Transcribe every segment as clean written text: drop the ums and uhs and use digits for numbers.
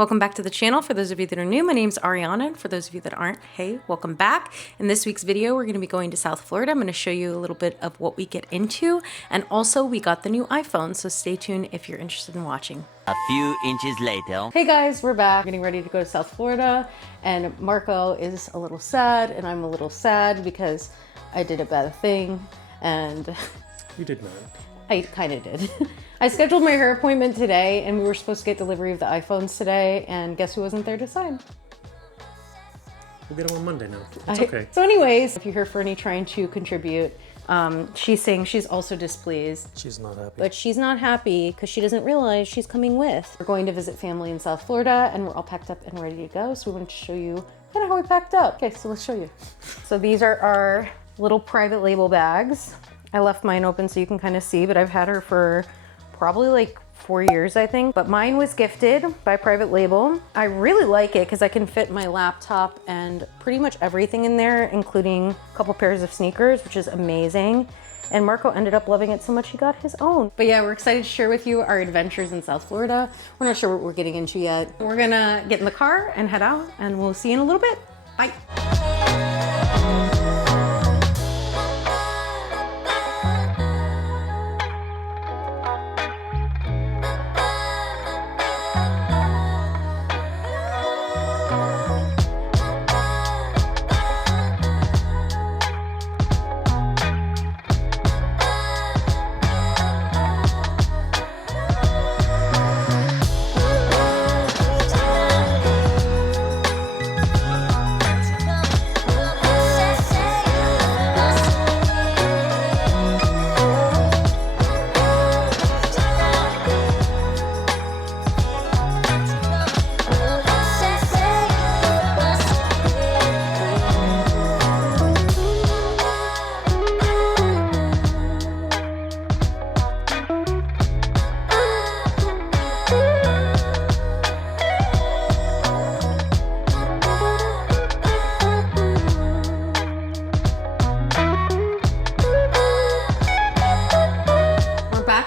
Welcome back to the channel. For those of you that are new, my name's Ariana, and for those of you that aren't, hey, welcome back. In this week's video, we're going to be going to South Florida. I'm going to show you a little bit of what we get into, and also we got the new iPhone, so stay tuned if you're interested in watching. A few inches later. Hey guys, we're back. Getting ready to go to South Florida, and Marco is a little sad, and I'm a little sad because I did a bad thing, and... You did not. I kind of did. I scheduled my hair appointment today, and we were supposed to get delivery of the iPhones today, and guess who wasn't there to sign? We'll get them on Monday now. It's okay. So anyways, if you hear Fernie trying to contribute, she's saying she's also displeased. She's not happy. But she's not happy because she doesn't realize she's coming with. We're going to visit family in South Florida, and we're all packed up and ready to go, so we wanted to show you kind of how we packed up. Okay, so let's show you. So these are our little private label bags. I left mine open so you can kind of see, but I've had her for probably like 4 years, I think. But mine was gifted by Private Label. I really like it because I can fit my laptop and pretty much everything in there, including a couple pairs of sneakers, which is amazing. And Marco ended up loving it so much he got his own. But yeah, we're excited to share with you our adventures in South Florida. We're not sure what we're getting into yet. We're gonna get in the car and head out, and we'll see you in a little bit. Bye.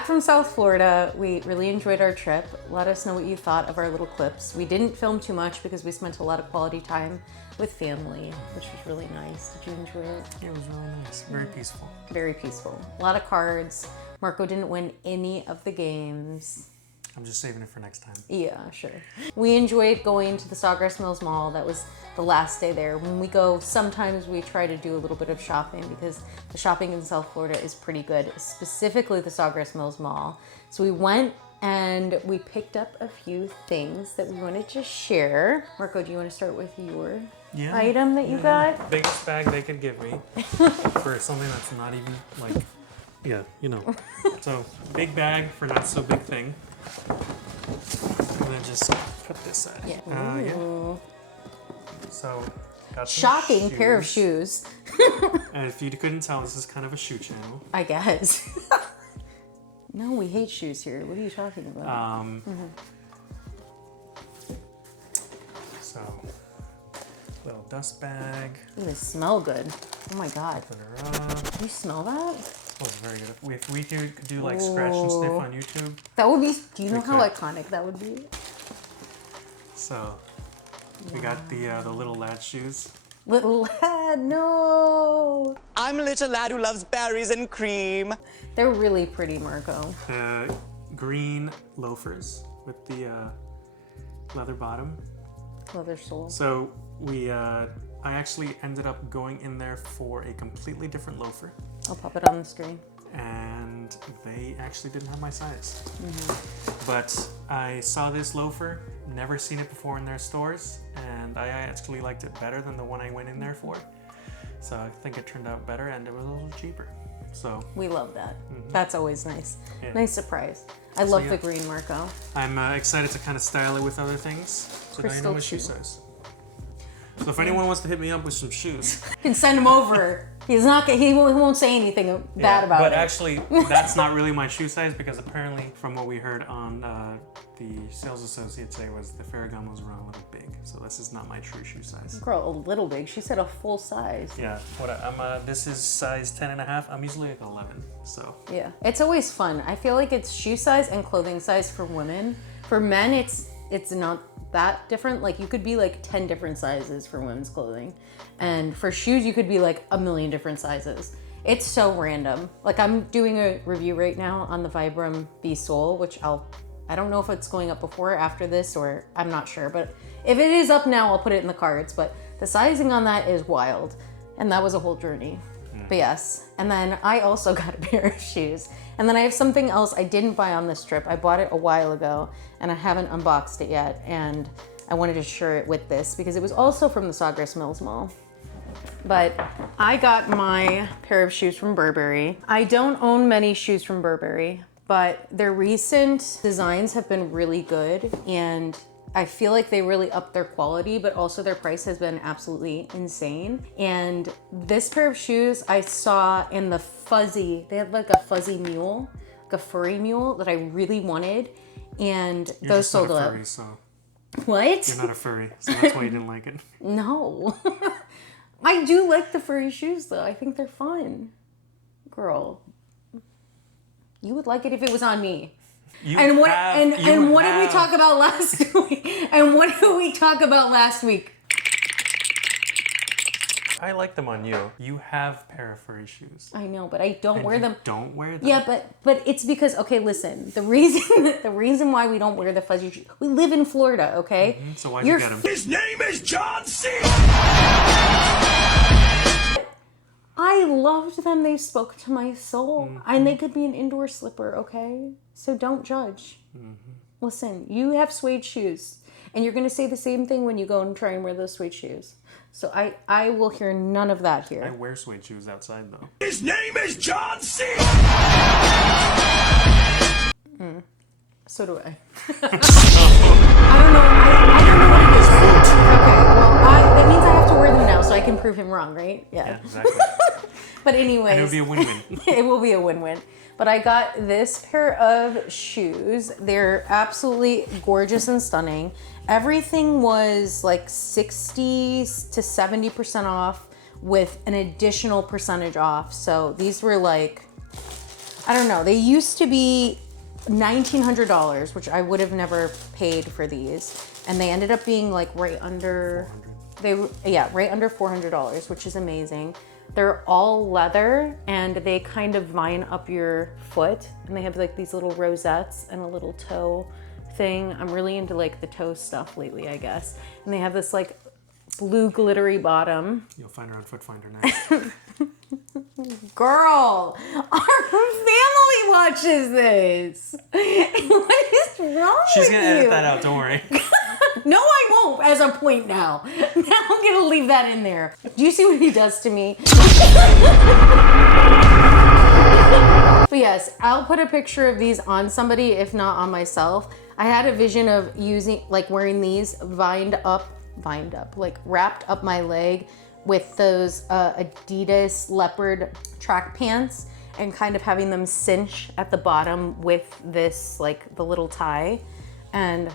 From South Florida. We really enjoyed our trip. Let us know what you thought of our little clips. We didn't film too much because we spent a lot of quality time with family, which was really nice. Did you enjoy it? It was really nice. Very peaceful. Very peaceful. A lot of cards. Marco didn't win any of the games. I'm just saving it for next time. Yeah, sure. We enjoyed going to the Sawgrass Mills Mall. That was the last day there. When we go, sometimes we try to do a little bit of shopping because the shopping in South Florida is pretty good, specifically the Sawgrass Mills Mall. So we went and we picked up a few things that we wanted to share. Marco, do you want to start with your item that you got? Biggest bag they could give me for something that's not even like, yeah, you know. So big bag for not so big thing. And then just put this aside. Yeah. So, got some shocking shoes. Pair of shoes. And if you couldn't tell, this is kind of a shoe channel. I guess. No, we hate shoes here. What are you talking about? So, little dust bag. Ooh, they smell good. Oh my God. Open her up. Can you smell that? Smells very good. If we could do like scratch and sniff on YouTube. That would be, do you know how iconic that would be? So, we got the little lad shoes. Little lad, no. I'm a little lad who loves berries and cream. They're really pretty, Marco. Green loafers with the leather bottom. Leather sole. So I actually ended up going in there for a completely different loafer. I'll pop it on the screen. And they actually didn't have my size. But I saw this loafer, never seen it before in their stores, and I actually liked it better than the one I went in there for. So I think it turned out better, and it was a little cheaper. So we love that. That's always nice. Yeah. Nice surprise. I love the green, Marco. I'm excited to kind of style it with other things, so now you know my shoe size. So if anyone wants to hit me up with some shoes, you can send him over. He's not. He won't say anything bad about it. But actually, that's not really my shoe size because apparently, from what we heard on the sales associate say, was the Ferragamos were a little big. So this is not my true shoe size. Girl, a little big. She said a full size. Yeah. This is size 10.5. I'm usually like 11. So. Yeah. It's always fun. I feel like it's shoe size and clothing size for women. For men, it's not that different. Like you could be like 10 different sizes for women's clothing. And for shoes, you could be like a million different sizes. It's so random. Like I'm doing a review right now on the Vibram B Sole, which I don't know if it's going up before or after this, or I'm not sure, but if it is up now, I'll put it in the cards. But the sizing on that is wild. And that was a whole journey. But yes, and then I also got a pair of shoes. And then I have something else I didn't buy on this trip. I bought it a while ago and I haven't unboxed it yet. And I wanted to share it with this because it was also from the Sawgrass Mills Mall. But I got my pair of shoes from Burberry. I don't own many shoes from Burberry, but their recent designs have been really good. And I feel like they really upped their quality, but also their price has been absolutely insane. And this pair of shoes I saw in the fuzzy, they had like a fuzzy mule, like a furry mule that I really wanted. And You're those just not sold a out. furry, so What? you're not a furry, so that's why you didn't like it. No. I do like the furry shoes though. I think they're fun. Girl, you would like it if it was on me. And what did we talk about last week? And what did we talk about last week? I like them on you. You have pair of furry shoes. I know, but I don't wear them. Don't wear them. Yeah, but it's because, okay, listen. The reason why we don't wear the fuzzy shoes, we live in Florida, okay? So why'd you get them? His name is John C. I loved them. They spoke to my soul. And they could be an indoor slipper, okay? So don't judge. Listen, you have suede shoes. And you're going to say the same thing when you go and try and wear those suede shoes. So I will hear none of that here. I wear suede shoes outside though. His name is John C. So do I. I don't know. I don't know what it is. Okay, well, that means I have to wear them now so I can prove him wrong, right? Yeah, exactly. But anyways. And it would be a win-win. It will be a win-win. But I got this pair of shoes. They're absolutely gorgeous and stunning. Everything was like 60 to 70% off with an additional percentage off. So these were like, I don't know, they used to be $1,900, which I would have never paid for these. And they ended up being like right under, right under $400, which is amazing. They're all leather and they kind of vine up your foot, and they have like these little rosettes and a little toe thing. I'm really into like the toe stuff lately, I guess. And they have this like blue glittery bottom. You'll find her on Foot Finder next. Girl, our family watches this. What is wrong She's with gonna you? edit that out, don't worry. No, I won't, as a point now. Now I'm gonna leave that in there. Do you see what he does to me? But yes, I'll put a picture of these on somebody, if not on myself. I had a vision of wearing these wrapped up my leg with those Adidas leopard track pants and kind of having them cinch at the bottom with this, like the little tie, and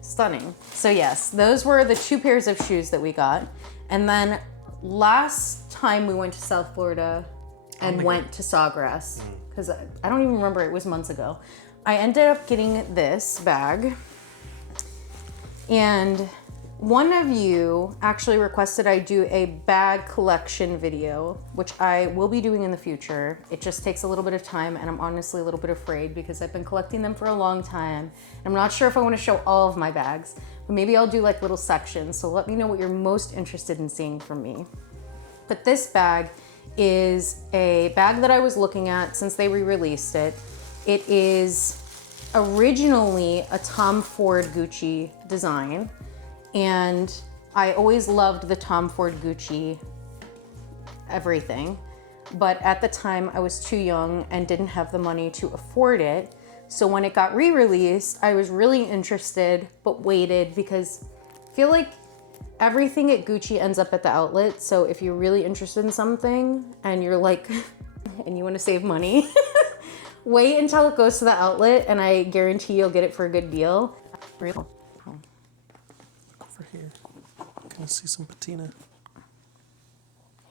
stunning. So yes, those were the two pairs of shoes that we got. And then last time we went to South Florida and went to Sawgrass, because I don't even remember, it was months ago. I ended up getting this bag, and one of you actually requested I do a bag collection video, which I will be doing in the future. It just takes a little bit of time, and I'm honestly a little bit afraid because I've been collecting them for a long time. I'm not sure if I want to show all of my bags, but maybe I'll do like little sections. So let me know what you're most interested in seeing from me. But this bag is a bag that I was looking at since they re-released it. It is originally a Tom Ford Gucci design. And I always loved the Tom Ford Gucci everything. But at the time I was too young and didn't have the money to afford it. So when it got re-released, I was really interested, but waited because I feel like everything at Gucci ends up at the outlet. So if you're really interested in something and you're like, and you want to save money, wait until it goes to the outlet, and I guarantee you'll get it for a good deal. Real. Over here. Can I see some patina?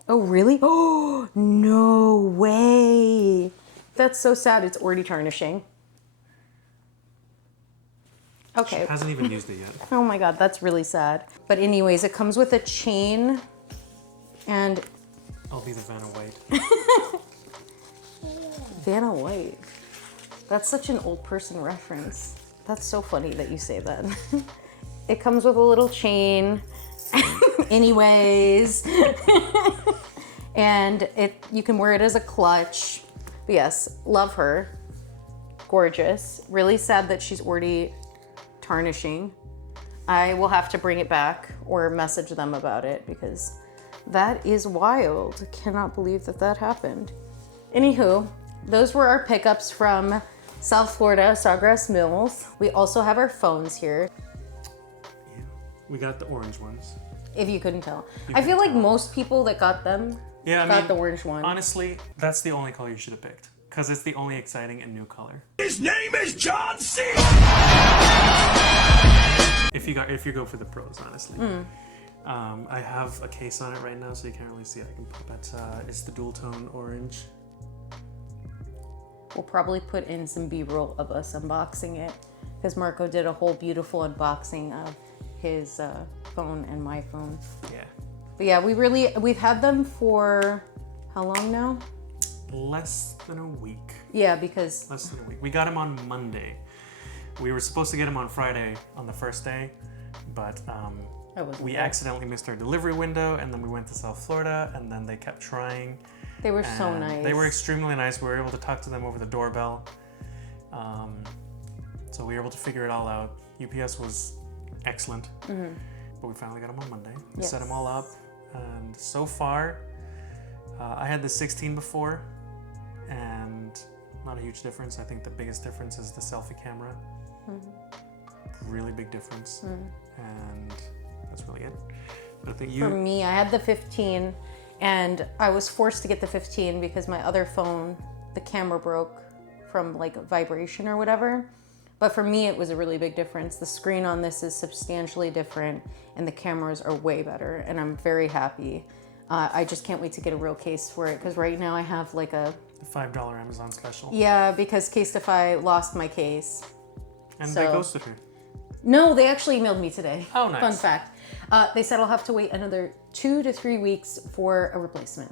Oh, really? Oh, no way. That's so sad. It's already tarnishing. Okay. She hasn't even used it yet. Oh my God, that's really sad. But anyways, it comes with a chain and I'll be the Vanna White. Vanna White. That's such an old person reference. That's so funny that you say that. It comes with a little chain. Anyways. And you can wear it as a clutch. But yes, love her. Gorgeous. Really sad that she's already tarnishing. I will have to bring it back or message them about it because that is wild. I cannot believe that that happened. Anywho, those were our pickups from South Florida, Sawgrass Mills. We also have our phones here, Yeah. We got the orange ones. if you couldn't tell. I feel like most people that got them got the orange one. Honestly, that's the only color you should have picked because it's the only exciting and new color. His name is John C. If you go for the pros, honestly. I have a case on it right now, so you can't really see it. I can put that. It's the dual tone orange. We'll probably put in some B-roll of us unboxing it because Marco did a whole beautiful unboxing of his phone and my phone. Yeah. But yeah, we've had them for how long now? Less than a week. Yeah, because Less than a week. We got them on Monday. We were supposed to get them on Friday on the first day, but we accidentally missed our delivery window, and then we went to South Florida, and then they kept trying. They were so And nice. They were extremely nice. We were able to talk to them over the doorbell. So we were able to figure it all out. UPS was excellent. But we finally got them on Monday. We set them all up. And so far, I had the 16 before. And not a huge difference. I think the biggest difference is the selfie camera. Really big difference. And that's really it. But I think For me, I had the 15 and I was forced to get the 15 because my other phone, the camera broke from like vibration or whatever. But for me, it was a really big difference. The screen on this is substantially different and the cameras are way better and I'm very happy. I just can't wait to get a real case for it because right now I have like a $5 Amazon special. Yeah, because Casetify lost my case. And they ghosted her. No, they actually emailed me today. Oh, nice. Fun fact. They said I'll have to wait another 2 to 3 weeks for a replacement.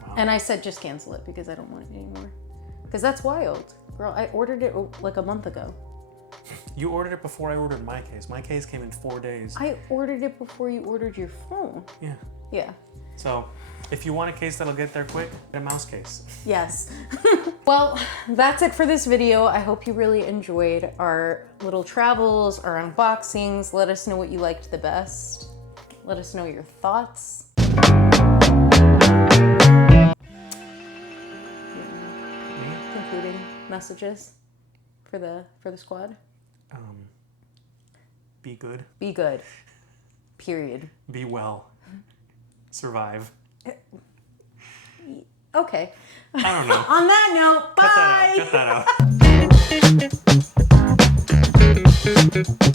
Wow. And I said just cancel it because I don't want it anymore. Because that's wild. Girl, I ordered it like a month ago. You ordered it before I ordered my case. My case came in 4 days. I ordered it before you ordered your phone. Yeah. Yeah. So if you want a case that'll get there quick, get a mouse case. Yes. Well, that's it for this video. I hope you really enjoyed our little travels, our unboxings. Let us know what you liked the best. Let us know your thoughts. Concluding messages for the squad. Be good. Be good. Period. Be well. Survive. Okay. I don't know. On that note, bye. Cut that out. Cut that out.